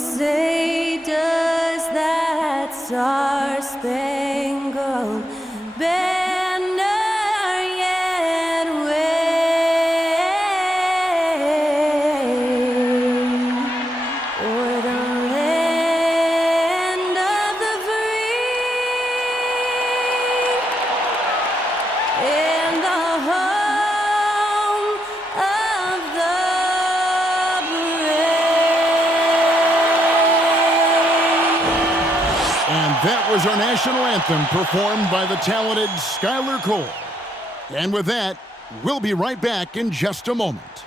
say does that star-spangled banner yet wave o'er the land of the free and the home of the That was our national anthem performed by the talented Skylar Cole. And with that, we'll be right back in just a moment.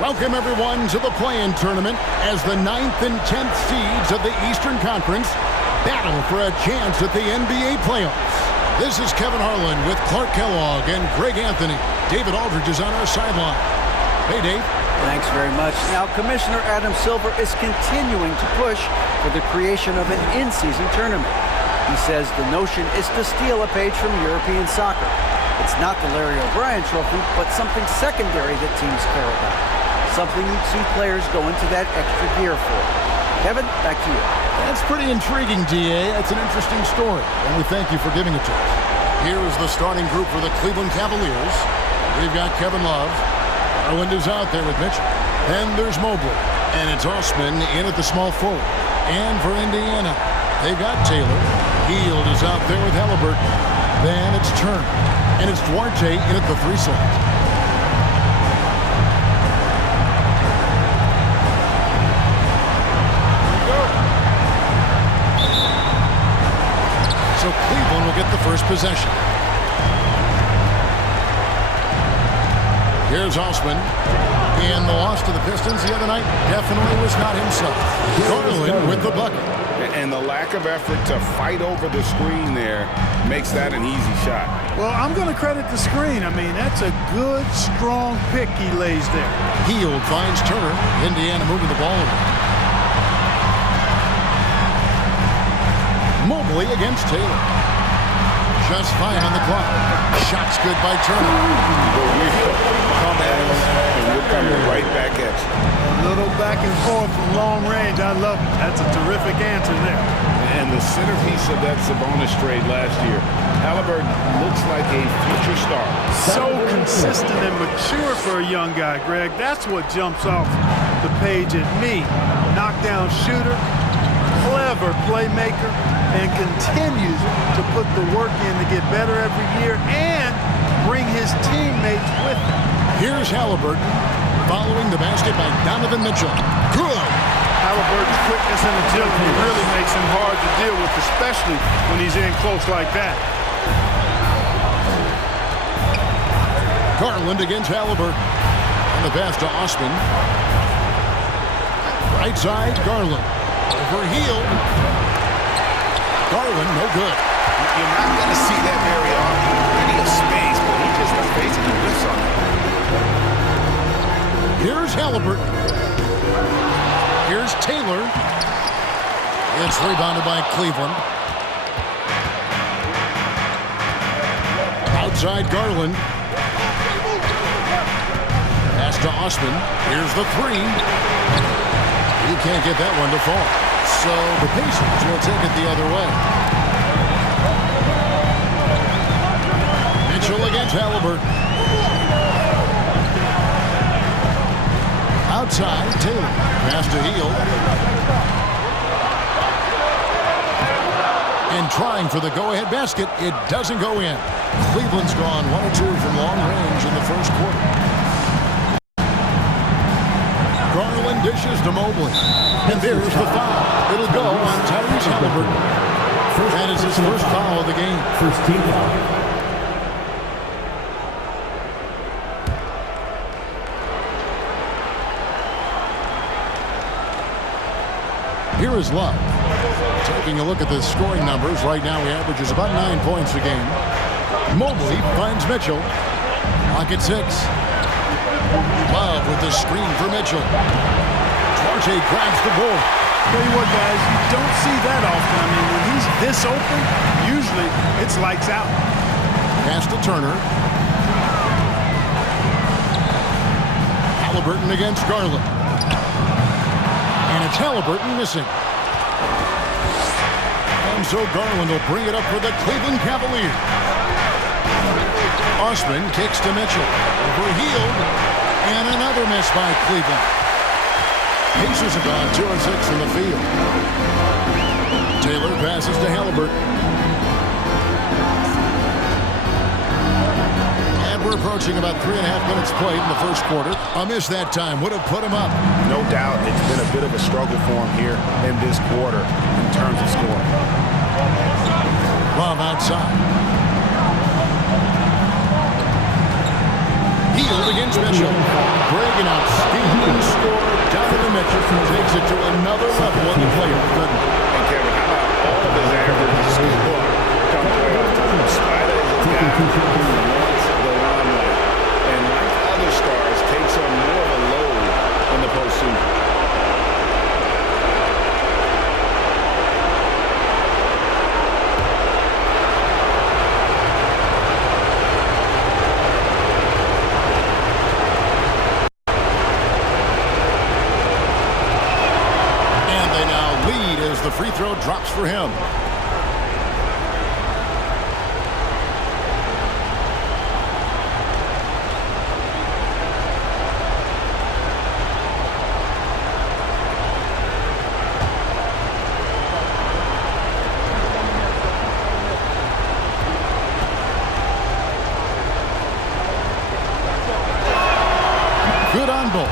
Welcome everyone to the play-in tournament as the 9th and 10th seeds of the Eastern Conference battle for a chance at the NBA playoffs. This is Kevin Harlan with Clark Kellogg and Greg Anthony. David Aldridge is on our sideline. Hey, Dave. Thanks very much. Now, Commissioner Adam Silver is continuing to push for the creation of an in-season tournament. He says the notion is to steal a page from European soccer. It's not the Larry O'Brien Trophy, but something secondary that teams care about. Something you'd see players go into that extra gear for. Kevin, back to you. That's pretty intriguing, DA. That's an interesting story, and we thank you for giving it to us. Here is the starting group for the Cleveland Cavaliers. We've got Kevin Love. Garland is out there with Mitchell. Then there's Mobley, and it's Osman in at the small forward. And for Indiana, they've got Taylor. Hield is out there with Halliburton. Then it's Turner, and it's Duarte in at the 3 slot. So Cleveland will get the first possession. Here's Osman. And the loss to the Pistons the other night definitely was not himself. Garland with the bucket. And the lack of effort to fight over the screen there makes that an easy shot. Well, I'm going to credit the screen. I mean, that's a good, strong pick he lays there. Hield finds Turner. Indiana moving the ball around. Mobley against Taylor. Just fine on the clock. Shot's good by Turner. Come at us, and we're coming right back at you. A little back and forth from long range. I love it. That's a terrific answer there. And the centerpiece of that Sabonis trade last year, Halliburton looks like a future star. So consistent and mature for a young guy, Greg. That's what jumps off the page at me. Knockdown shooter, clever playmaker, and continues to put the work in to get better every year and bring his teammates with him. Here's Halliburton following the basket by Donovan Mitchell. Good. Halliburton's quickness and agility really makes him hard to deal with, especially when he's in close like that. Garland against Halliburton. And the pass to Osman. Right side, Garland. Over Hield. Garland, no good. You're not going to see that very often. Plenty of space, but he just basically whiffs on it. Here's Halliburton. Here's Taylor. It's rebounded by Cleveland. Outside Garland. Pass to Osman. Here's the 3. He can't get that one to fall. So the Pacers will take it the other way. Mitchell against Halliburton. Outside, Taylor. Pass to Hield. And trying for the go-ahead basket, it doesn't go in. Cleveland's gone 1 or 2 from long range in the first quarter. Garland dishes to Mobley. And there's the foul. It'll go on Tyrese Halliburton. That is his first foul of the game. First team foul. Here is Love. Taking a look at the scoring numbers, right now he averages about 9 points a game. Mobley finds Mitchell. Clock at 6. Love with the screen for Mitchell. Duarte grabs the ball. Tell you what, guys, you don't see that often. I mean, when he's this open, usually it's lights out. Pass to Turner. Halliburton against Garland. And it's Halliburton missing. And so Garland will bring it up for the Cleveland Cavaliers. Osman kicks to Mitchell. Over Hield. And another miss by Cleveland. Pacers have gone 2 of 6 in the field. Taylor passes to Halliburton. And we're approaching about 3.5 minutes played in the first quarter. A miss that time would have put him up. No doubt it's been a bit of a struggle for him here in this quarter in terms of scoring. Love outside. Hield against Mitchell. Greg, an outstanding score. Donovan Mitchell takes it to another level on the player. And Kevin, how about all of his averages score come playoff time? Spider is a guy who wants the limelight. And like other stars, takes on more of a load in the postseason. The free throw drops for him. Good on both.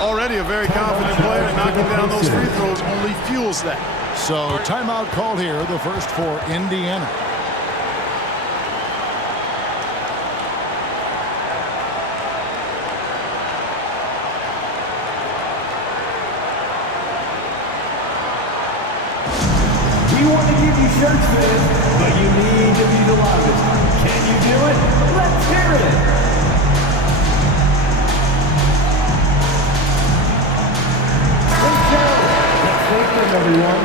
Already a very confident player. Knocking down those free throws only fuels that. So timeout called here, the first for Indiana. We want to give you shirts, man, but you need to be the loudest. Can you do it? Let's hear it. Let's take them, everyone.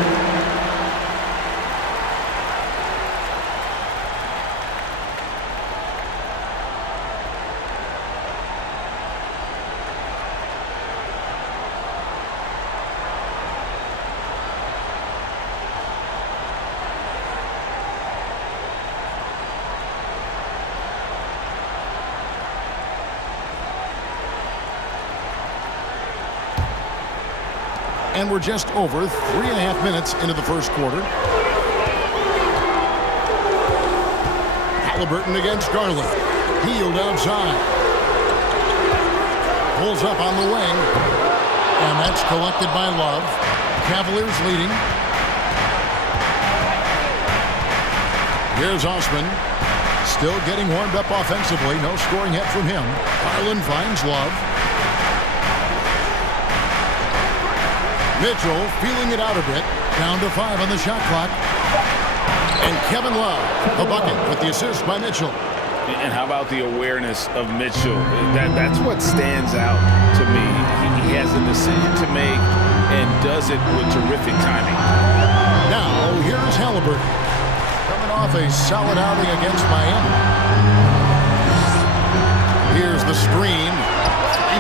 And we're just over 3.5 minutes into the first quarter. Halliburton against Garland. Hield outside. Pulls up on the wing. And that's collected by Love. Cavaliers leading. Here's Osman. Still getting warmed up offensively. No scoring yet from him. Garland finds Love. Mitchell feeling it out a bit. Down to 5 on the shot clock. And Kevin Love, the bucket with the assist by Mitchell. And how about the awareness of Mitchell? That's what stands out to me. He has a decision to make and does it with terrific timing. Now, here's Halliburton. Coming off a solid outing against Miami. Here's the screen.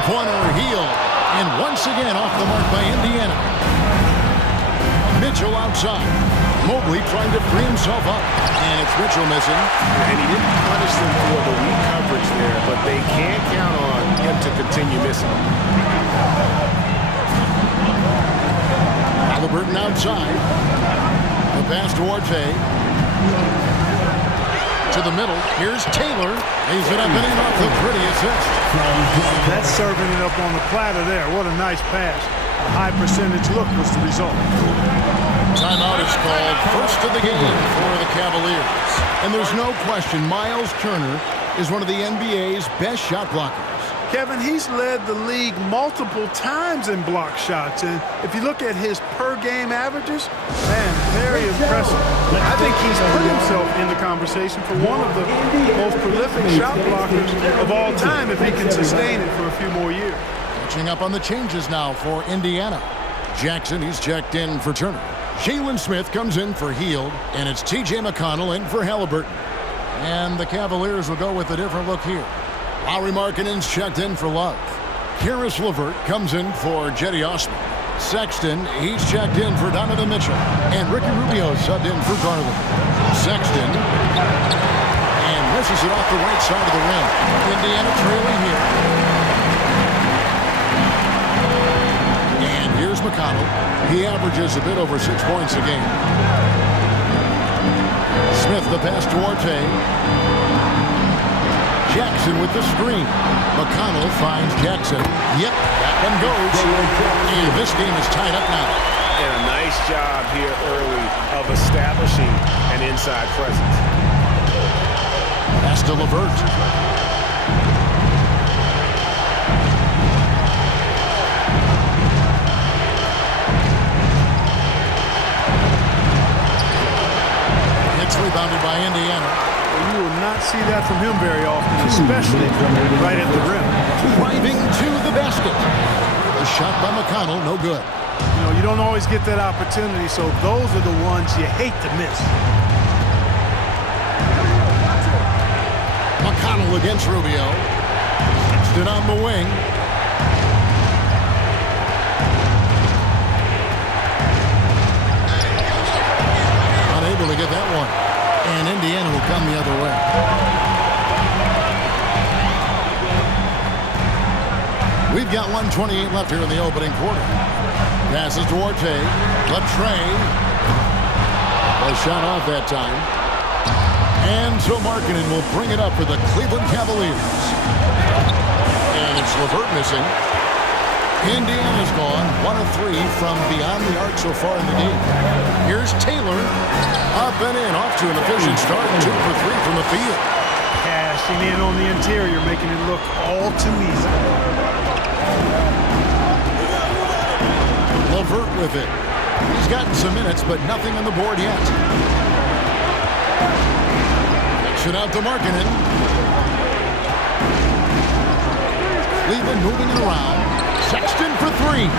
Three-pointer Hield. And once again off the mark by Indiana. Mitchell outside. Mobley trying to free himself up. And it's Mitchell missing. And he didn't punish them for the weak coverage there, but they can't count on him to continue missing. Halliburton outside. The pass towards A. To the middle. Here's Taylor. Lays it up and in off the pretty assist. That's serving it up on the platter there. What a nice pass. A high percentage look was the result. Timeout is called. First of the game for the Cavaliers. And there's no question Miles Turner is one of the NBA's best shot blockers. Kevin, he's led the league multiple times in block shots. And if you look at his per-game averages, man, very impressive. I think he's put himself in the conversation for one of the most prolific shot blockers of all time if he can sustain it for a few more years. Catching up on the changes now for Indiana. Jackson, he's checked in for Turner. Jalen Smith comes in for Hield, and it's T.J. McConnell in for Halliburton. And the Cavaliers will go with a different look here. Lauri Markkanen's checked in for Love. Karis LeVert comes in for Jetty Osman. Sexton, he's checked in for Donovan Mitchell. And Ricky Rubio subbed in for Garland. Sexton. And misses it off the right side of the rim. Indiana trailing here. And here's McConnell. He averages a bit over 6 points a game. Smith the pass to Orte. Jackson with the screen. McConnell finds Jackson. Yep, that one goes. And this game is tied up now. And a nice job here early of establishing an inside presence. Pass to LeVert. It's rebounded by Indiana. You will not see that from him very often, especially right at the rim. Driving to the basket. The shot by McConnell, no good. You know, you don't always get that opportunity, so those are the ones you hate to miss. McConnell against Rubio. Sexton on the wing. Unable to get that one. And Indiana will come the other way. We've got 1:28 left here in the opening quarter. Passes to Orte. Latrey. A shot off that time. And so Markkanen will bring it up for the Cleveland Cavaliers. And it's LeVert missing. Indiana's gone 1 of 3 from beyond the arc so far in the game. Here's Taylor. Up and in, off to an efficient start. 2 for 3 from the field. Cashing in on the interior, making it look all too easy. LeVert with it. He's gotten some minutes, but nothing on the board yet. Kicks it out to Markkanen. Cleveland moving it around. Sexton for 3.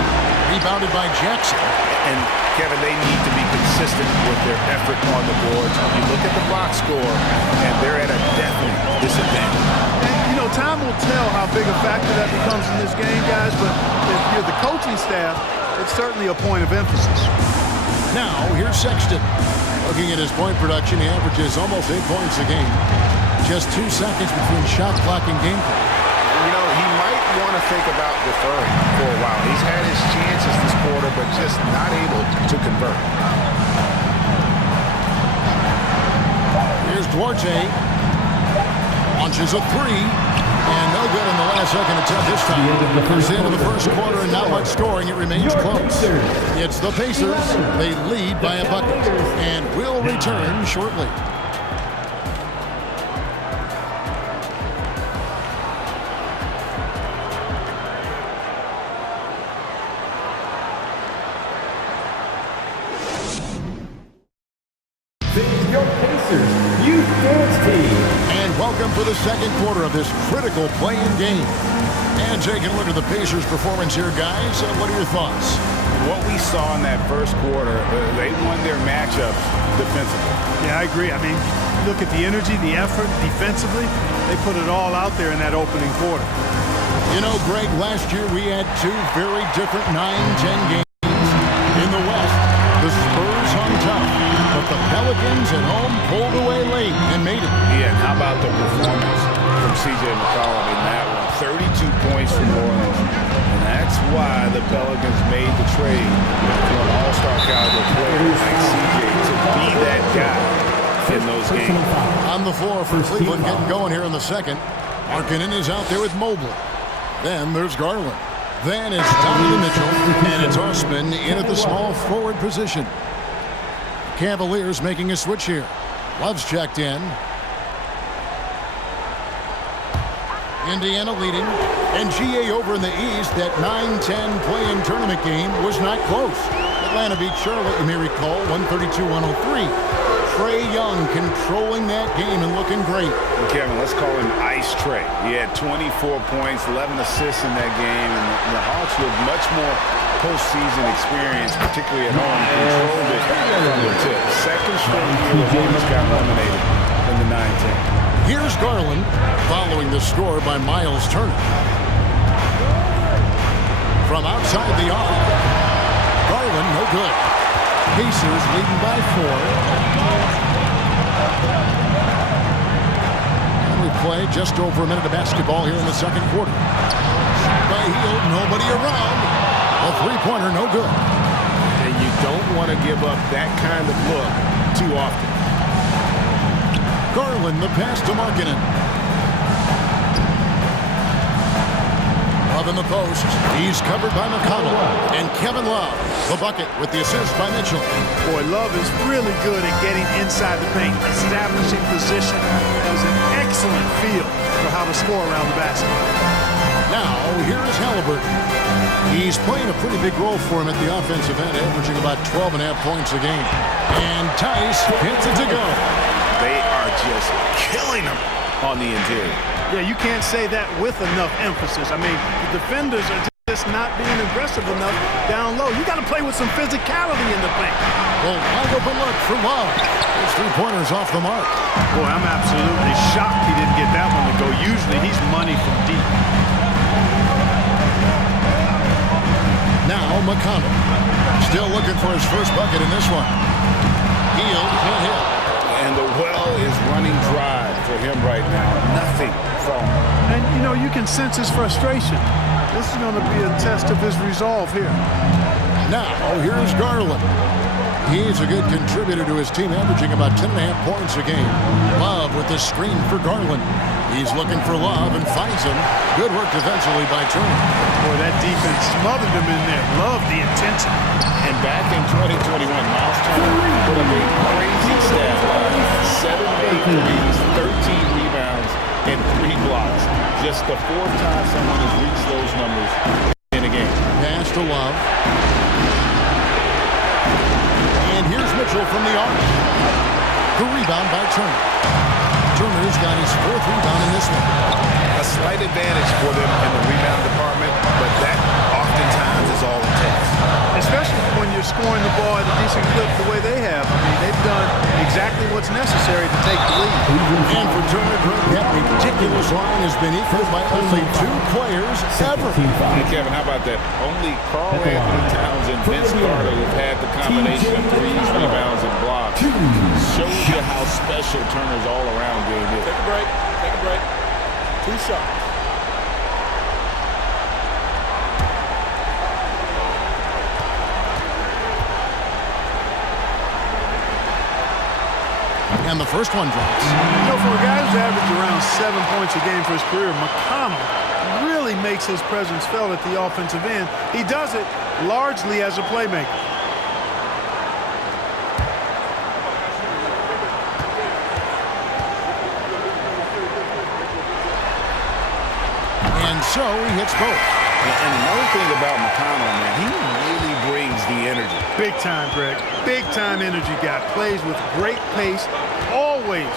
Rebounded by Jackson. And Kevin, they need to be consistent with their effort on the boards. You look at the box score, and they're at a definite disadvantage. And, you know, time will tell how big a factor that becomes in this game, guys, but if you're the coaching staff, it's certainly a point of emphasis. Now, here's Sexton. Looking at his point production, he averages almost 8 points a game. Just 2 seconds between shot clock and game clock. You know, he might want to think about deferring for a while. He's had his chances this quarter, but just not able to convert. Here's Duarte. Launches a 3. And no good in the last second attempt this time. It's the end of the first quarter and not much scoring. It remains close. It's the Pacers. They lead by a bucket. And will return shortly. Your Pacers Youth Dance Team. And welcome for the second quarter of this critical play-in game. And taking a look at the Pacers' performance here, guys. What are your thoughts? What we saw in that first quarter, they won their matchups defensively. Yeah, I agree. I mean, look at the energy, the effort, defensively. They put it all out there in that opening quarter. You know, Greg, last year we had 2 very different 9-10 games. In the West, the Spurs hung tough, but the Pelicans at home pulled away late and made it. Yeah, and how about the performance from C.J. McCollum in that one? 32 points for New Orleans. And that's why the Pelicans made the trade for an all-star caliber player like C.J. to be that guy in those games. On the floor for Cleveland, getting going here in the second. Markkanen is out there with Mobley. Then there's Garland. Then it's Donovan Mitchell, and it's Osman in at the small forward position. Cavaliers making a switch here. Love's checked in. Indiana leading. And GA over in the East. That 9-10 play-in tournament game was not close. Atlanta beat Charlotte, you may recall, 132-103. Trae Young controlling that game and looking great. And Kevin, let's call him Ice Trae. He had 24 points, 11 assists in that game, and the Hawks with much more postseason experience, particularly at home, controlled it from the tip. Second straight year the Hornets got eliminated in the 9-10. Here's Garland following the score by Miles Turner. From outside the arc, Garland no good. Pacers leading by 4. And we play just over a minute of basketball here in the second quarter. By Hield, nobody around. A three-pointer no good. And you don't want to give up that kind of look too often. Garland, the pass to Markkanen. Love in the post. He's covered by McConnell. And Kevin Love, the bucket with the assist by Mitchell. Boy, Love is really good at getting inside the paint, establishing position, has an excellent feel for how to score around the basket. Now, here is Halliburton. He's playing a pretty big role for him at the offensive end, averaging about 12.5 points a game. And Tice gets it to go. They are just killing them on the interior. Yeah, you can't say that with enough emphasis. I mean, the defenders are just not being aggressive enough down low. You got to play with some physicality in the paint. Well, wide open look for Love. His three-pointers off the mark. Boy, I'm absolutely shocked he didn't get that one to go. Usually he's money from deep. Now McConnell. Still looking for his first bucket in this one. Hield can't hit. And the well is running dry for him right now. Nothing from him. And, you know, you can sense his frustration. This is going to be a test of his resolve here. Now, here's Garland. He's a good contributor to his team, averaging about 10.5 points a game. Love with the screen for Garland. He's looking for Love and finds him. Good work defensively by Turner. Boy, that defense smothered him in there. Love the intensity. And back in 2021, Miles Turner put up a crazy stat line. 7 made threes, 13 rebounds, and 3 blocks. Just the 4th time someone has reached those numbers in a game. Pass to Love. And here's Mitchell from the arc. The rebound by Turner. Turner's got his 4th rebound in this one. A slight advantage for them in the rebound department, but that oftentimes is all it takes. Especially when you're scoring the ball at a decent clip the way they have. I mean, they've done exactly what's necessary to take the lead. And for Turner, that ridiculous line has been equaled by only 2 players ever. Hey, Kevin, how about that? Only Karl Anthony Towns and Vince Carter have had the combination of threes, rebounds, and blocks. Shows you how special Turner's all-around game is. Take a break. Take a break. 2 shots. And the first one drops. You know, for a guy who's averaged around 7 points a game for his career, McConnell really makes his presence felt at the offensive end. He does it largely as a playmaker. And so he hits both. And another thing about McConnell, man, he really brings the energy. Big time, Greg. Big time energy guy. Plays with great pace, always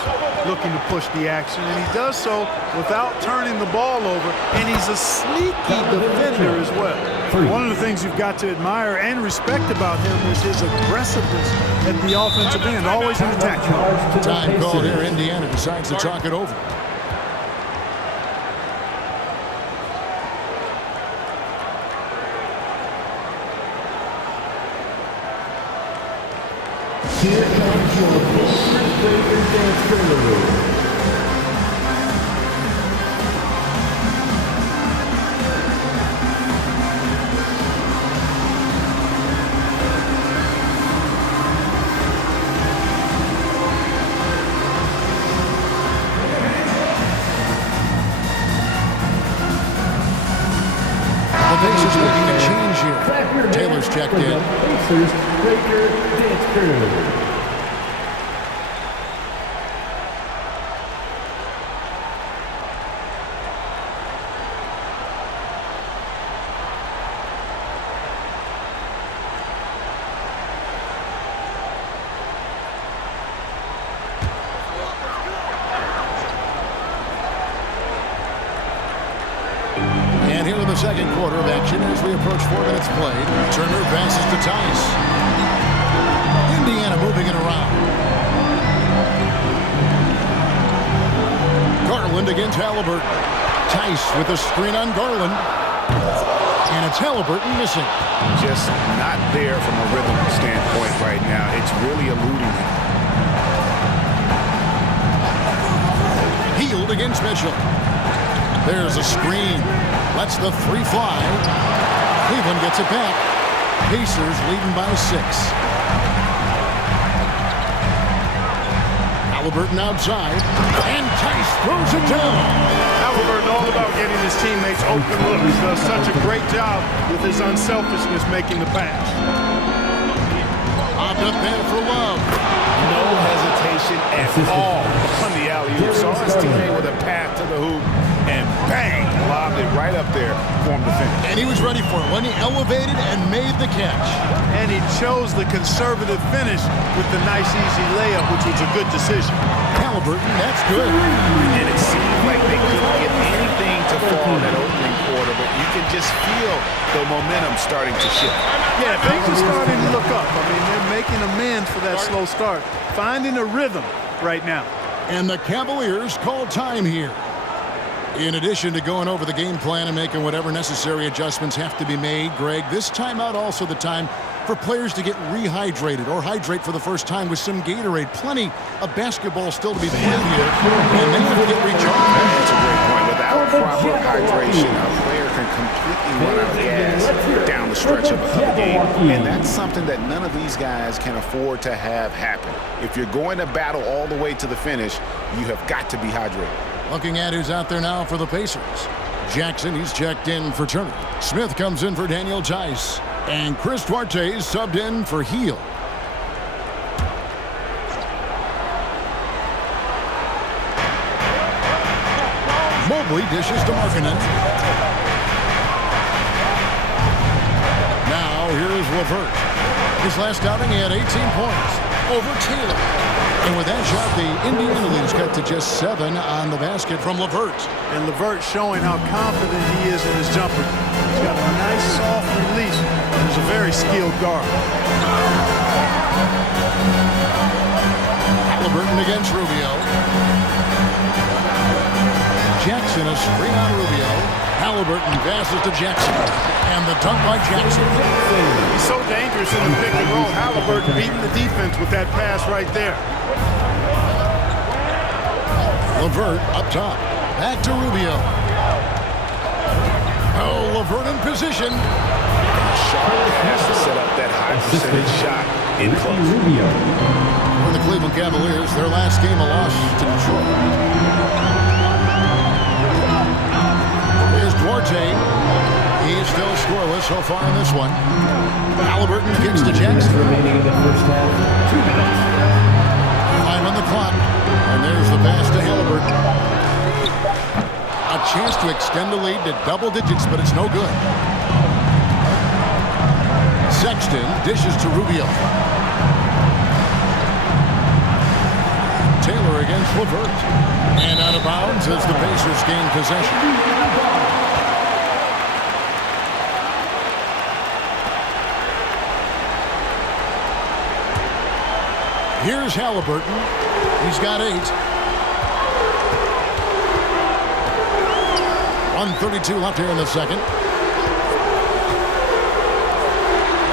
looking to push the action, and he does so without turning the ball over, and he's a sneaky defender as well. One of the things you've got to admire and respect about him is his aggressiveness at the offensive end, always in attack. Time called here. Indiana decides to talk it over. Here comes your most favorite dance crew. The Pacers making a change here. Taylor's checked in. Pacers Breaker Dance Crew. And here in the second quarter of action as we approach 4 minutes played. Turner passes to Tice. Indiana moving it around. Garland against Halliburton. Tice with a screen on Garland. And it's Halliburton missing. Just not there from a rhythm standpoint right now. It's really eluding him. Healed against Mitchell. There's a screen. Lets the three fly. Cleveland gets it back. Pacers leading by 6. Halliburton outside. And Tice throws it down. Halliburton all about getting his teammates open looks. Does such a great job with his unselfishness making the pass. Popped up there for Love. No hesitation at all on the alley-oop. Saw his teammate with a pass to the hoop, and bang, lobbed it right up there for him to finish. And he was ready for it when he elevated and made the catch. And he chose the conservative finish with the nice, easy layup, which was a good decision. Halliburton, that's good. And it seemed like they couldn't get anything to fall in that opening quarter, but you can just feel the momentum starting to shift. Yeah, things are starting to look up. I mean, they're making amends for that slow start, finding a rhythm right now. And the Cavaliers call time here. In addition to going over the game plan and making whatever necessary adjustments have to be made, Greg, this timeout also the time for players to get rehydrated or hydrate for the first time with some Gatorade. Plenty of basketball still to be played here, and they have to get recharged. That's a great point. Without proper hydration, a player can completely run out of gas down the stretch of a game, and that's something that none of these guys can afford to have happen. If you're going to battle all the way to the finish, you have got to be hydrated. Looking at who's out there now for the Pacers. Jackson, he's checked in for Turner. Smith comes in for Daniel Tice. And Chris Duarte is subbed in for Heel. Mobley dishes to Markkanen. Now here's LeVert. His last outing, he had 18 points over Taylor. And with that shot, the Indiana lead's got to just 7 on the basket from LeVert. And LeVert showing how confident he is in his jumper. He's got a nice soft release. He's a very skilled guard. Halliburton against Rubio. Jackson, a screen on Rubio. Halliburton passes to Jackson. And the dunk by Jackson. He's so dangerous in the pick and roll. Halliburton beating the defense with that pass right there. LeVert up top. Back to Rubio. Oh, LeVert in position. Charlotte has to set up that high percentage shot in close. For the Cleveland Cavaliers, their last game a loss to Detroit. Here's Duarte. He's still scoreless so far in this one. Halliburton kicks to Jackson. Remaining in the first half, 2 minutes. 5 on the clock. And there's the pass to Halliburton. A chance to extend the lead to double digits, but it's no good. Sexton dishes to Rubio. Taylor against LeVert. And out of bounds as the Pacers gain possession. Here's Halliburton. He's got 8. 1:32 left here in the second.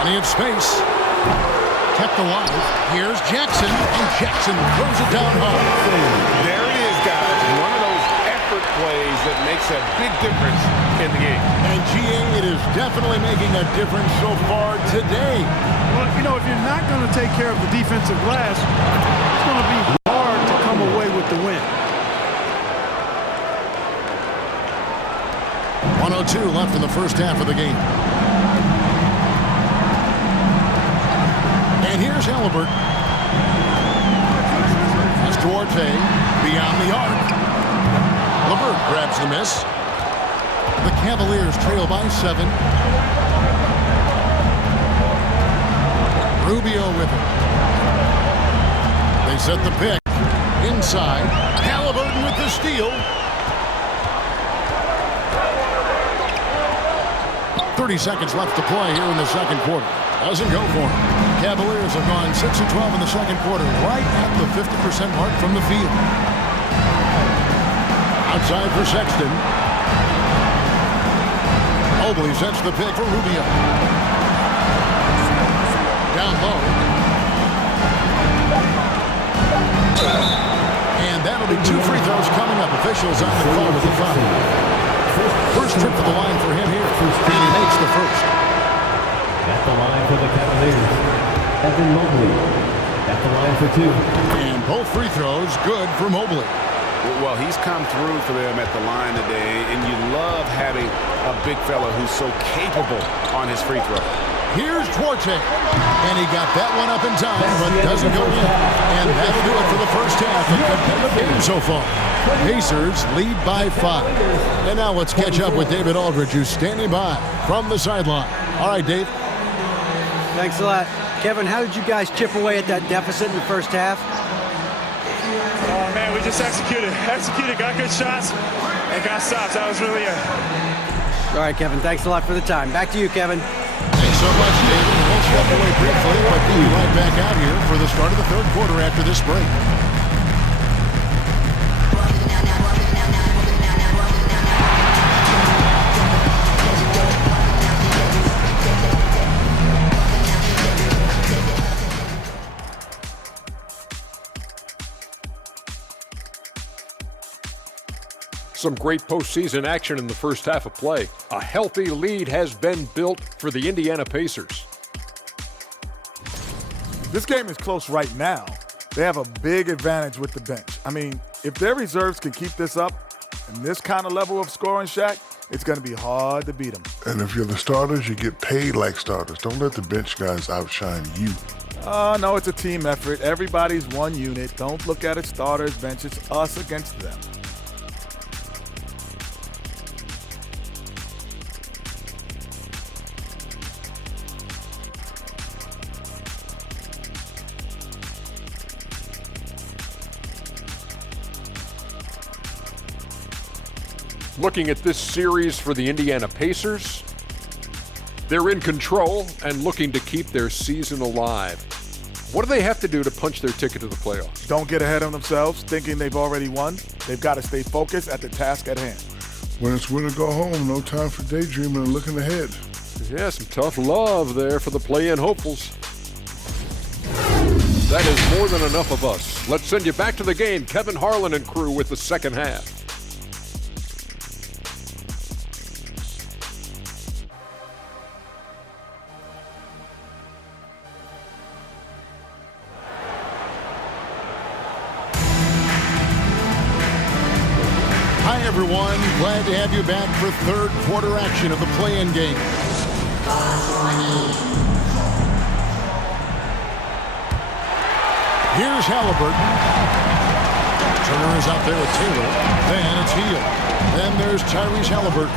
Plenty of space. Kept alive. Here's Jackson, and Jackson throws it down hard. There it is, guys. One of those effort plays that makes a big difference in the game. And GA, it is definitely making a difference so far today. Well, you know, if you're not going to take care of the defensive glass, it's going to be hard to come away with the win. 1:02 left in the first half of the game. And here's Halliburton. As Duarte beyond the arc. LeVert grabs the miss. The Cavaliers trail by 7. Rubio with it. They set the pick. Inside. Halliburton with the steal. 30 seconds left to play here in the second quarter. Doesn't go for him. Cavaliers have gone 6 of 12 in the second quarter, right at the 50% mark from the field. Outside for Sexton. Mobley sets the pick for Rubio. Down low. And that'll be 2 free throws coming up. Officials on the call with the foul. First trip to the line for him here. And he makes the first. At the line for the Cavaliers, Evan Mobley. At the line for 2. And both free throws good for Mobley. Well, he's come through for them at the line today, and you love having a big fella who's so capable on his free throw. Here's Duarte, and he got that one up in time, but doesn't go in. And that'll do it for the first half of competitive game so far. Pacers lead by 5. And now let's catch up with David Aldridge, who's standing by from the sideline. All right, Dave. Thanks a lot. Kevin, how did you guys chip away at that deficit in the first half? Oh, man, we just executed, got good shots, and got stops. That was really it. All right, Kevin, thanks a lot for the time. Back to you, Kevin. Thanks so much, David. We'll step away briefly, but we'll be right back out here for the start of the third quarter after this break. Some great postseason action in the first half of play. A healthy lead has been built for the Indiana Pacers. This game is close right now. They have a big advantage with the bench. I mean, if their reserves can keep this up and this kind of level of scoring, Shaq, it's going to be hard to beat them. And if you're the starters, you get paid like starters. Don't let the bench guys outshine you. No, it's a team effort. Everybody's one unit. Don't look at it starters, bench. It's us against them. Looking at this series for the Indiana Pacers, they're in control and looking to keep their season alive. What do they have to do to punch their ticket to the playoffs? Don't get ahead of themselves, thinking they've already won. They've got to stay focused at the task at hand. When it's win or go home, no time for daydreaming and looking ahead. Yeah, some tough love there for the play-in hopefuls. That is more than enough of us. Let's send you back to the game. Kevin Harlan and crew with the second half. Hi, everyone. Glad to have you back for third quarter action of the play-in game. Here's Halliburton. Turner is out there with Taylor. Then it's Hield. Then there's Tyrese Halliburton.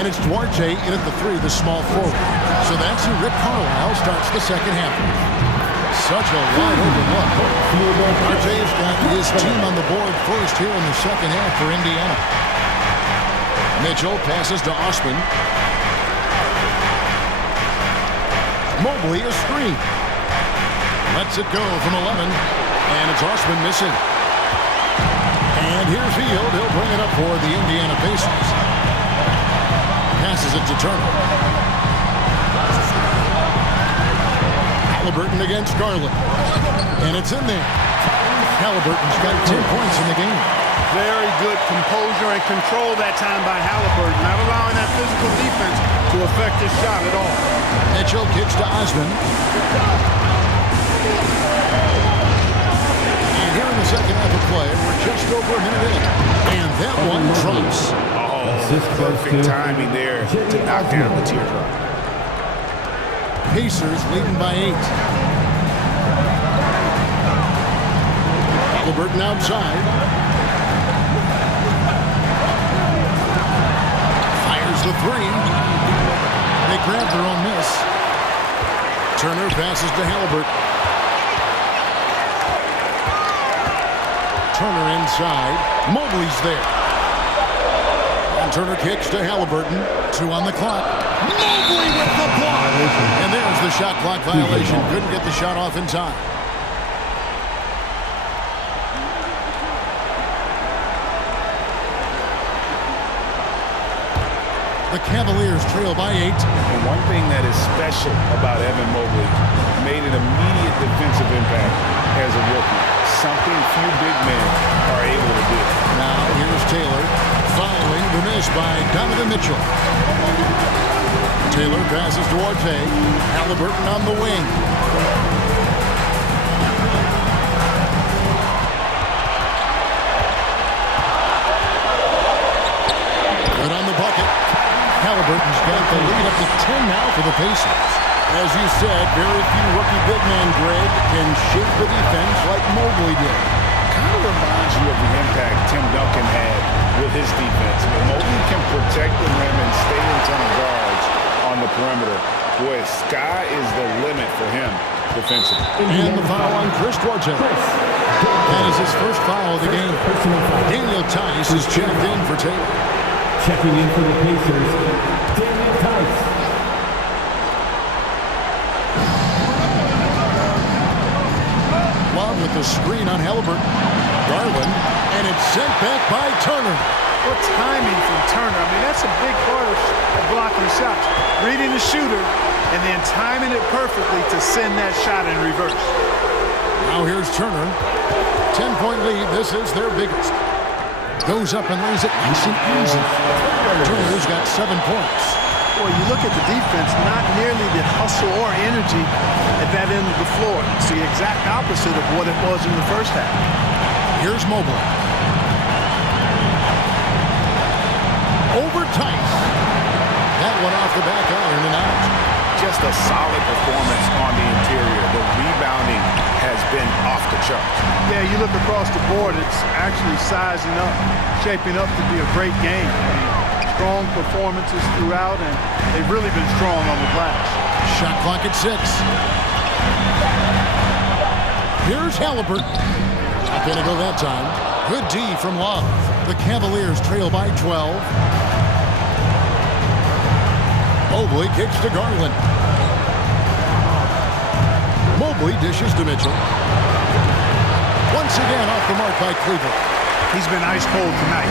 And it's Duarte in at the 3, the small forward. So that's who Rick Carlisle starts the second half with. Such a wide open look. Duarte's got his team on the board first here in the second half for Indiana. Mitchell passes to Osman. Mobley a screen. Lets it go from 11. And it's Osman missing. And here's Hield. He'll bring it up for the Indiana Pacers. Passes it to Turner. Halliburton against Garland. And it's in there. Halliburton's got 10 points in the game. Very good composure and control that time by Halliburton, not allowing that physical defense to affect his shot at all. Mitchell kicks to Osman. And here in the second half of play, we're just over a minute in. And that one trumps. Perfect timing there to knock down the teardrop. Pacers leading by 8. Halliburton outside. Fires the 3. They grab their own miss. Turner passes to Halliburton. Turner inside. Mobley's there. And Turner kicks to Halliburton. 2 on the clock. Mobley with the block. And there's the shot clock violation. Couldn't get the shot off in time. The Cavaliers trail by 8. And one thing that is special about Evan Mobley, made an immediate defensive impact as a rookie. Something few big men are able to do. Now here's Taylor following the miss by Donovan Mitchell. Taylor passes to Duarte. Halliburton on the wing. Good on the bucket. Halliburton's got the lead up to 10 now for the Pacers. As you said, very few rookie big men, Greg, can shape the defense like Mobley did. Kind of reminds you of the impact Tim Duncan had with his defense. But Mobley can protect the rim and stay in front of guards on the perimeter. Boy, sky is the limit for him defensively. And the foul on Chris Duarte. That is his first foul of the game. Daniel Tice is checked in for Taylor. Checking in for the Pacers, Daniel Tice. Love with the screen on Halliburton. Garland, and it's sent back by Turner. What timing from Turner. I mean, that's a big part of blocking shots. Reading the shooter and then timing it perfectly to send that shot in reverse. Now here's Turner. 10-point lead. This is their biggest. Goes up and lays it nice and easy. Turner's got 7 points. Boy, you look at the defense, not nearly the hustle or energy at that end of the floor. It's the exact opposite of what it was in the first half. Here's Mobley. Over Tice. That one off the back iron and out. Just a solid performance on the interior. The rebounding has been off the charts. Yeah, you look across the board, it's actually sizing up, shaping up to be a great game. I mean, strong performances throughout, and they've really been strong on the glass. Shot clock at 6. Here's Halliburton. Not going to go that time. Good D from Love. The Cavaliers trail by 12. Mobley kicks to Garland. Mobley dishes to Mitchell. Once again off the mark by Cleveland. He's been ice cold tonight.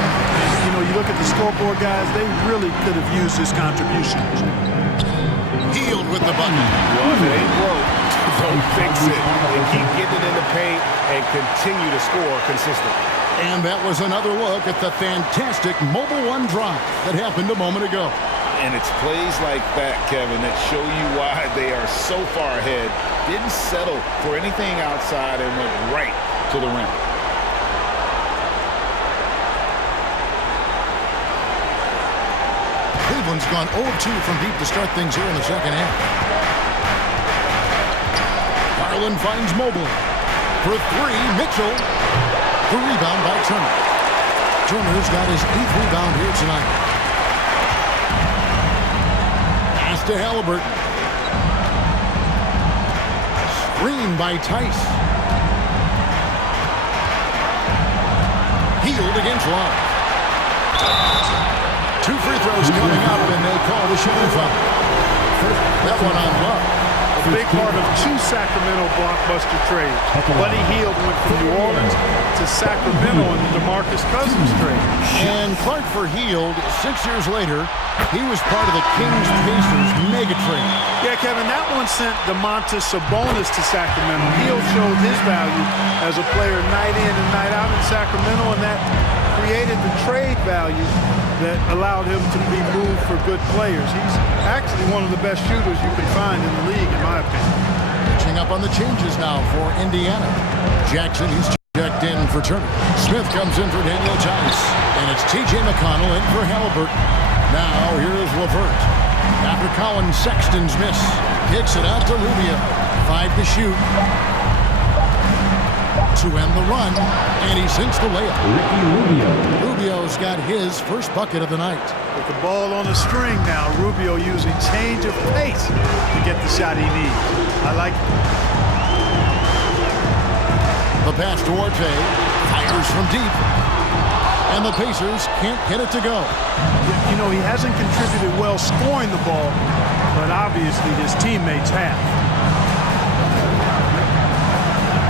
You know, you look at the scoreboard, guys, they really could have used his contributions. Hield with the button. Well, if it ain't broke, don't fix it. And keep getting it in the paint and continue to score consistently. And that was another look at the fantastic Mobile One drive that happened a moment ago. And it's plays like that, Kevin, that show you why they are so far ahead. Didn't settle for anything outside and went right to the rim. Cleveland's gone 0-2 from deep to start things here in the second half. Garland finds Mobley. For 3, Mitchell. The rebound by Turner. Turner's got his 8th rebound here tonight. Pass to Halliburton. Screen by Tice. Healed against Love. 2 free throws coming up, and they call the shooting foul. That one on Love. A big part of 2 Sacramento blockbuster trades. Buddy Hield went from New Orleans to Sacramento in the DeMarcus Cousins trade. And Clark for Hield, 6 years later, he was part of the Kings-Pacers mega trade. Yeah, Kevin, that one sent DeMontis Sabonis to Sacramento. Hield showed his value as a player night in and night out in Sacramento, and that created the trade value that allowed him to be moved for good players. He's actually one of the best shooters you can find in the league, in my opinion. Catching up on the changes now for Indiana. Jackson, he's checked in for Turner. Smith comes in for Daniel Tice. And it's T.J. McConnell in for Halliburton. Now here's LeVert. After Colin Sexton's miss, kicks it out to Rubio. 5 to shoot. To end the run, and he sinks the layup. Rubio's got his first bucket of the night. With the ball on a string now, Rubio using change of pace to get the shot he needs. I like it. The pass to Duarte, fires from deep, and the Pacers can't get it to go. You know, he hasn't contributed well scoring the ball, but obviously his teammates have.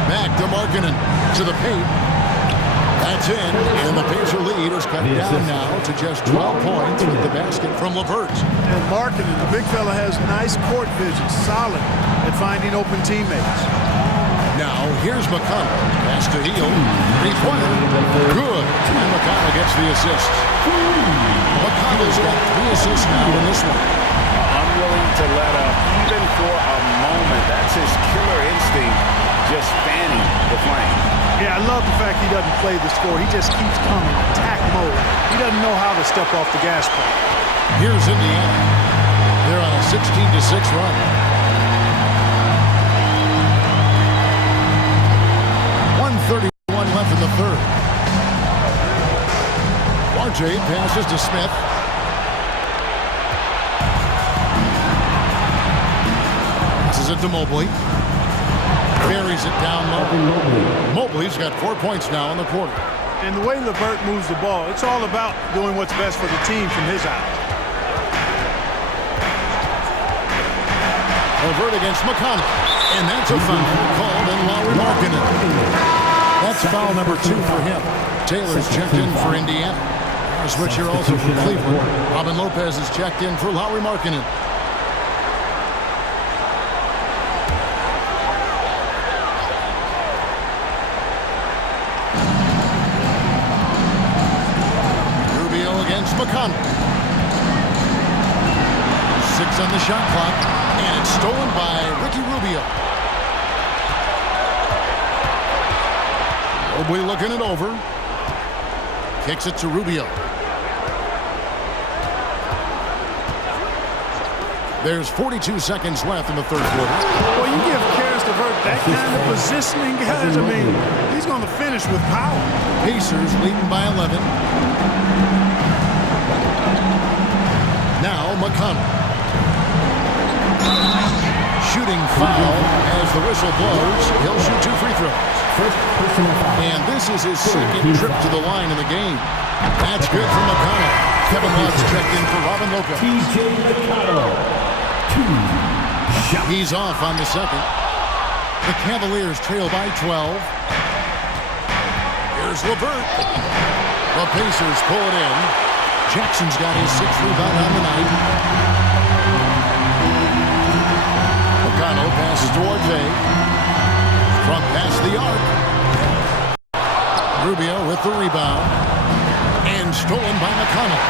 Back to Markkanen, to the paint. That's in, and the Pacer lead is cut down now to just 12 points with the basket from LeVert. And Marketing, the big fella has nice court vision, solid at finding open teammates. Now, here's McConnell. Pass to Heel. Three-pointer. Good. And McConnell gets the assist. McConnell's got 3 assists now in this one. Unwilling to let up, even for a moment. That's his killer instinct, just fanning the flame. Yeah, I love the fact he doesn't play the score. He just keeps coming, attack mode. He doesn't know how to step off the gas pedal. Here's Indiana. They're on a 16-6 run. Left in the third. RJ passes to Smith. Passes it to Mobley. Buries it down low. Mobley's got 4 points now in the quarter. And the way LeVert moves the ball, it's all about doing what's best for the team from his eyes. LeVert against McConnell. And that's a foul called in Lauri Markkanen. That's foul number 2 for him. Taylor's checked in for Indiana. A switch here also for Cleveland. Robin Lopez is checked in for Lauri Markkanen. Rubio against McConnell. 6 on the shot clock. And it's stolen by Ricky Rubio. Mobley looking it over. Kicks it to Rubio. There's 42 seconds left in the third quarter. Well, you give Karis LeVert that kind of positioning, guys. I mean, he's going to finish with power. Pacers leading by 11. Now McConnell. Shooting foul as the whistle blows. He'll shoot 2 free throws. And this is his second trip to the line in the game. That's good for McConnell. Kevin Love's checked in for Robin Lopez. TJ McConnell, 2 shots. He's off on the second. The Cavaliers trail by 12. Here's LeVert. The Pacers pull it in. Jackson's got his 6th rebound on the night. McConnell passes to RJ. From past the arc. Rubio with the rebound. And stolen by McConnell.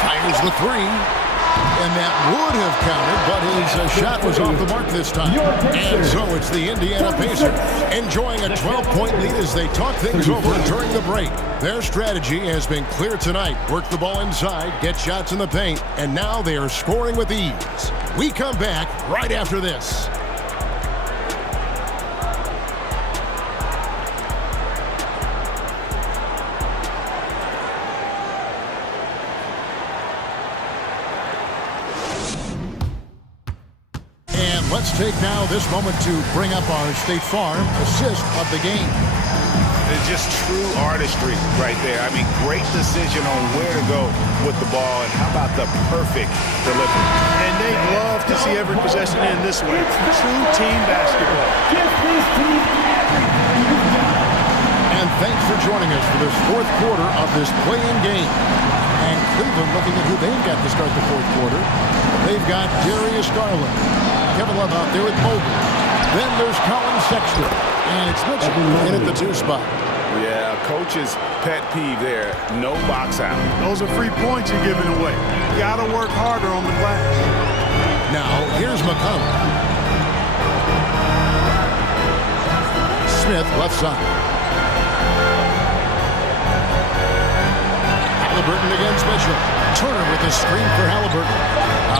Fires the 3. And that would have counted, but his shot was off the mark this time. And so it's the Indiana Pacers enjoying a 12-point lead as they talk things over during the break. Their strategy has been clear tonight. Work the ball inside, get shots in the paint, and now they are scoring with ease. We come back right after this. Let's take now this moment to bring up our State Farm assist of the game. It's just true artistry right there. I mean, great decision on where to go with the ball, and how about the perfect delivery. And they love to see every possession end this way. True team basketball. And thanks for joining us for this 4th quarter of this play-in game. And Cleveland looking at who they've got to start the 4th quarter. They've got Darius Garland. Kevin Love out there with Mobley. Then there's Colin Sexton. And it's Mitchell in at the 2 spot. Yeah, coach's pet peeve there. No box out. Those are free points you're giving away. You got to work harder on the glass. Now, here's McConnell. Smith, left side. Halliburton against Mitchell. Turner with the screen for Halliburton.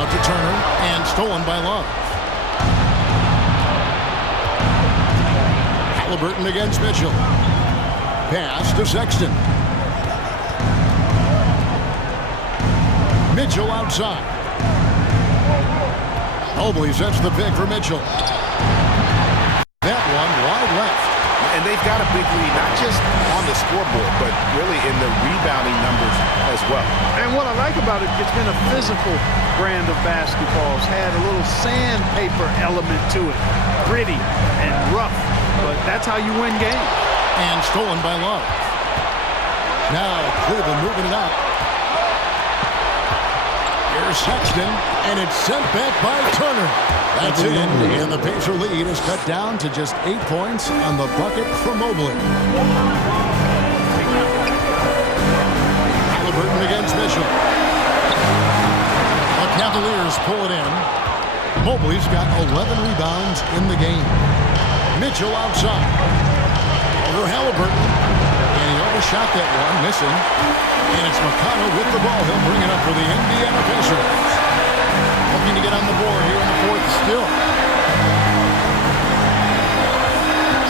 Out to Turner and stolen by Love. Halliburton against Mitchell. Pass to Sexton. Mitchell outside. Mobley sets the pick for Mitchell. That one wide left. And they've got a big lead, not just on the scoreboard, but really in the rebounding numbers as well. And what I like about it, it's been a physical brand of basketball. It's had a little sandpaper element to it. Gritty and rough. but that's how you win games. And stolen by Love. Now Cleveland moving it up. Here's Sexton, and it's sent back by Turner. That's in, and the Pacer lead is cut down to just 8 points on the bucket for Mobley. Halliburton against Mitchell. The Cavaliers pull it in. Mobley's got 11 rebounds in the game. Mitchell outside. Over Halliburton. And he overshot that one, missing. And it's McConnell with the ball. He'll bring it up for the Indiana Pacers. Looking to get on the board here in the fourth still.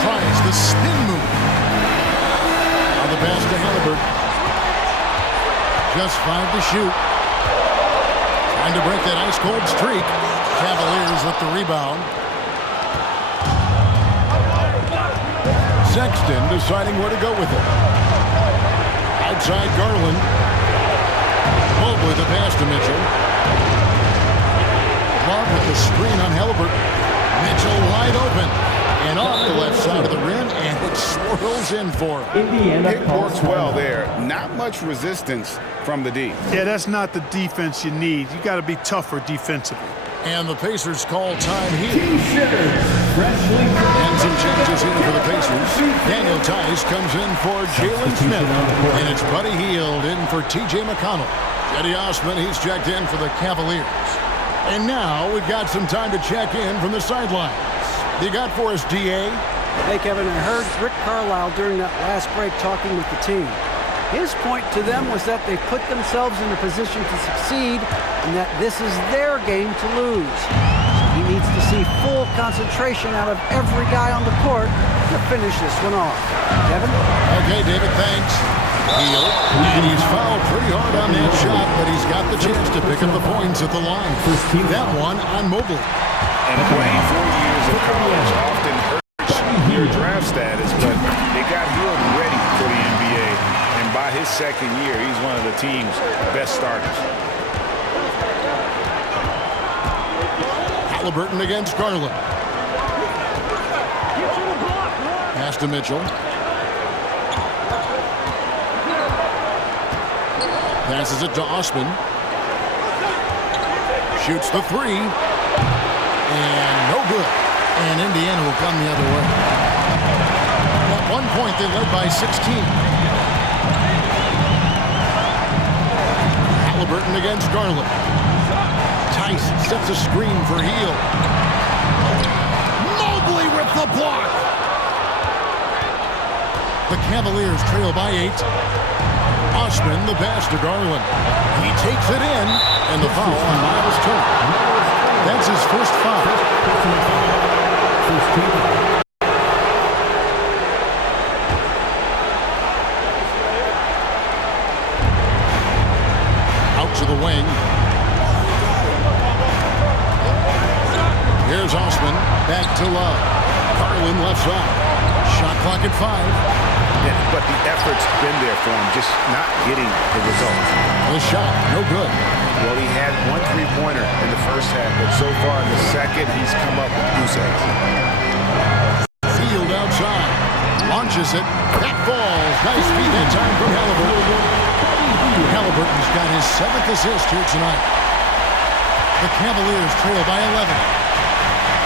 Tries the spin move. Now the pass to Halliburton. Just 5 to shoot. Trying to break that ice-cold streak. Cavaliers with the rebound. Sexton deciding where to go with it. Outside Garland. Mobley the pass to Mitchell. Love with the screen on Halliburton. Mitchell wide open. And off the left side of the rim, and it swirls in for him. It works well there. Not much resistance from the D. Yeah, that's not the defense you need. You got to be tougher defensively. And the Pacers call time here. And some changes here for the Pacers. Daniel Tice comes in for Jalen Smith. And it's Buddy Hield in for T.J. McConnell. Eddie Osman, he's checked in for the Cavaliers. And now we've got some time to check in from the sidelines. You got for us, D.A.? Hey, Kevin, I heard Rick Carlisle during that last break talking with the team. His point to them was that they put themselves in a position to succeed and that this is their game to lose. So he needs to see full concentration out of every guy on the court to finish this one off. Kevin? Okay, David, thanks. Hield, and he's fouled pretty hard on that shot, but he's got the chance to pick up the points at the line. That one on Mobley. And playing 4 years of college often hurts your draft status, but they got Hield ready for the NBA. And by his second year, he's one of the team's best starters. Halliburton against Garland. Pass to Mitchell. Passes it to Osman. Shoots the three. And no good. And Indiana will come the other way. At one point, they led by 16. Halliburton against Garland. Tice sets a screen for Hield. Mobley with the block. The Cavaliers trail by 8. Osman, the pass to Garland. He takes it in, and the foul on Miles Turner. That's his first foul. Out to the wing. Here's Osman, back to Love. Garland left side. Shot clock at 5. Yeah, but the effort's been there for him, just not getting the results. The shot, no good. Well, he had 1 3-pointer in the first half, but so far in the second, he's come up with goose eggs. Field outside. Launches it. That falls. Nice feed that time from Halliburton. Halliburton's got his 7th assist here tonight. The Cavaliers trail by 11.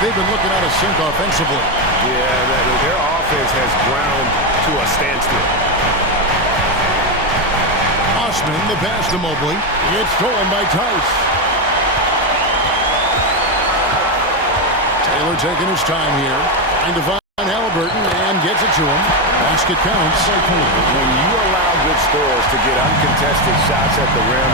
They've been looking out of sync offensively. Yeah, their offense has ground to a standstill. Osman, the pass to Mobley. It's stolen by Tice. Taylor taking his time here. Trying to find Halliburton and gets it to him. Basket counts. When you allow good scorers to get uncontested shots at the rim,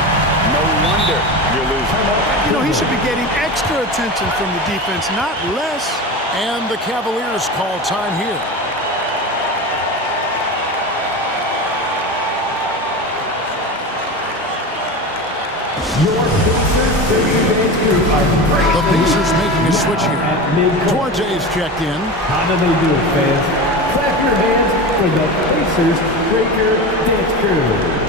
no wonder you're losing. You know, he should be getting extra attention from the defense, not less. And the Cavaliers call time here. The Pacers making a switch here. George's checked in. How do they do it, fans? Clap your hands for the Pacers Breaker Dance Crew.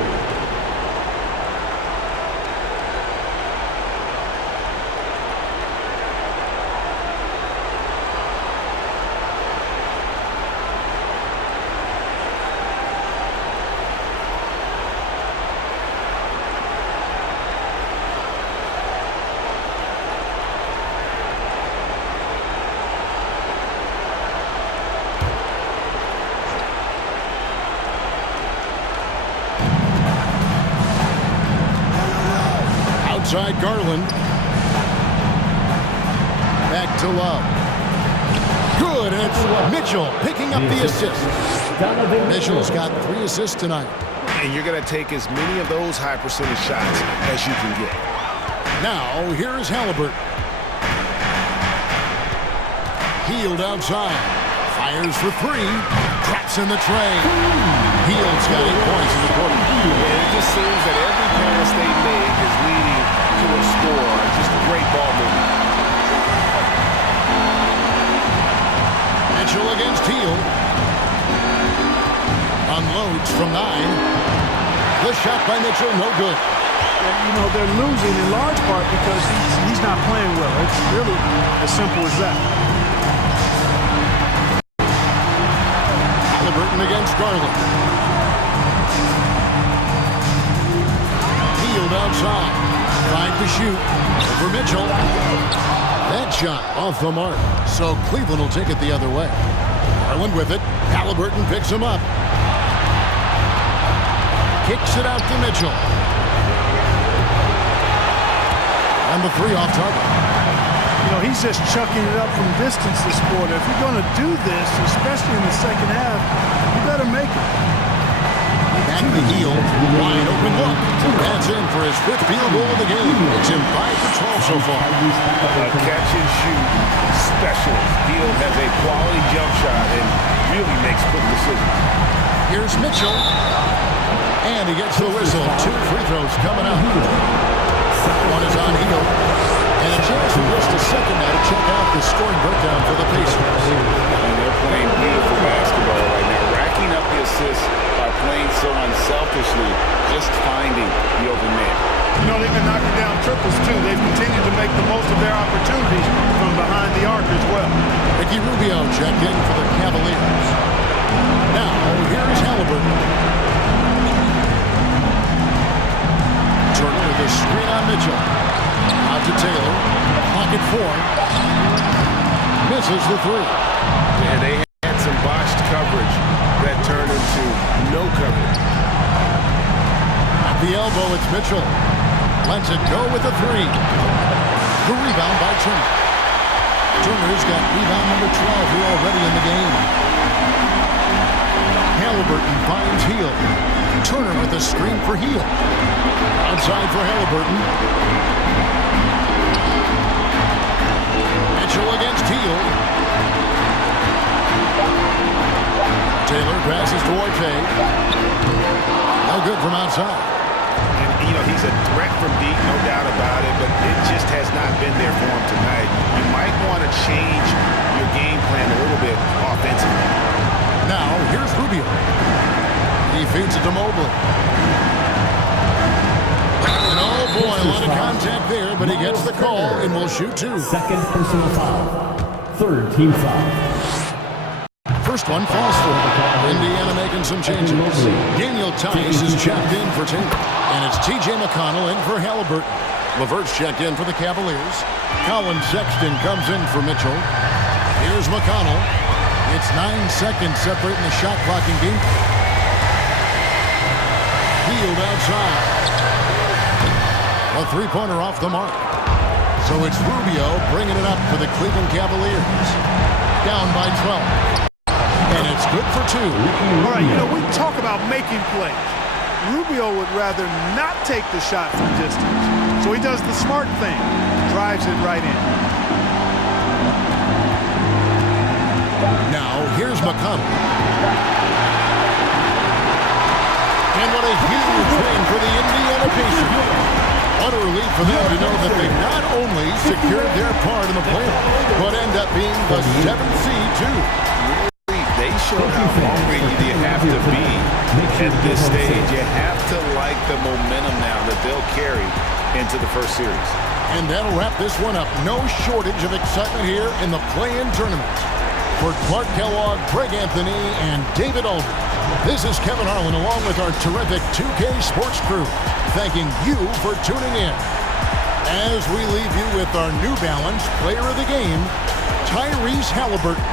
Outside Garland. Back to Love. Good, and it's Mitchell picking up the assist. Mitchell's got 3 assists tonight. And you're going to take as many of those high percentage shots as you can get. Now, here is Halliburton. Hield outside. Fires for 3. Traps in the tray. Hield's got 8 points in the quarter. And it just seems that every pass they make is leading to a score. Just a great ball movement. Mitchell against Hield. Unloads from 9. The shot by Mitchell, no good. And, you know, they're losing in large part because he's not playing well. It's really as simple as that. Halliburton against Garland. Hield outside. 5 to shoot. Over Mitchell. That shot off the mark. So Cleveland will take it the other way. Garland with it. Halliburton picks him up. Kicks it out to Mitchell. And the 3 off target. You know, he's just chucking it up from distance this quarter. If you're going to do this, especially in the second half, you better make it. Back to Hield. Wide open look. That's in for his 5th field goal of the game. It's in 5 for 12 so far. A catch and shoot specialist. Hield has a quality jump shot and really makes quick decisions. Here's Mitchell. And he gets the whistle. 2 free throws coming out. One is on Hield. And a chance for just a second now to check out the scoring breakdown for the Pacers. And they're playing beautiful basketball right now, racking up the assists by playing so unselfishly, just finding the open man. You know, they've been knocking down triples, too. They've continued to make the most of their opportunities from behind the arc as well. Ricky Rubio checked in for the Cavaliers. Now, here is Halliburton. Turner with a screen on Mitchell. Out to Taylor. Pocket 4. Misses the 3. And they had some botched coverage that turned into no coverage. At the elbow, it's Mitchell. Lets it go with a 3. The rebound by Turner. Turner's got rebound number 12 here already in the game. Halliburton finds Hield. Turner with a screen for Hield. Outside for Halliburton. Mitchell against Hield. Taylor passes to Orte. No good from outside. And, you know, he's a threat from deep, no doubt about it, but it just has not been there for him tonight. You might want to change your game plan a little bit offensively. Now, here's Rubio. He feeds it to Mobley. And oh boy, a lot of contact there, but he gets the call and will shoot 2. Second personal foul. Third team foul. First one falls for Indiana making some changes. Daniel Tice is checked in for Taylor. And it's T.J. McConnell in for Halliburton. LeVert's checked in for the Cavaliers. Colin Sexton comes in for Mitchell. Here's McConnell. It's 9 seconds separating the shot clock in game. Hield outside. A 3-pointer off the mark. So it's Rubio bringing it up for the Cleveland Cavaliers. Down by 12. And it's good for 2. All right, you know, we talk about making plays. Rubio would rather not take the shot from distance. So he does the smart thing. Drives it right in. Now, here's McConnell. And what a huge win for the Indiana Pacers. What a relief for them to know that they not only secured their part in the playoffs, but end up being the 7th seed, too. They showed how hungry you have to be at this stage. You have to like the momentum now that they'll carry into the first series. And that'll wrap this one up. No shortage of excitement here in the play-in tournament. For Clark Kellogg, Greg Anthony, and David Aldridge, this is Kevin Harlan along with our terrific 2K Sports crew, thanking you for tuning in. As we leave you with our New Balance Player of the Game, Tyrese Halliburton.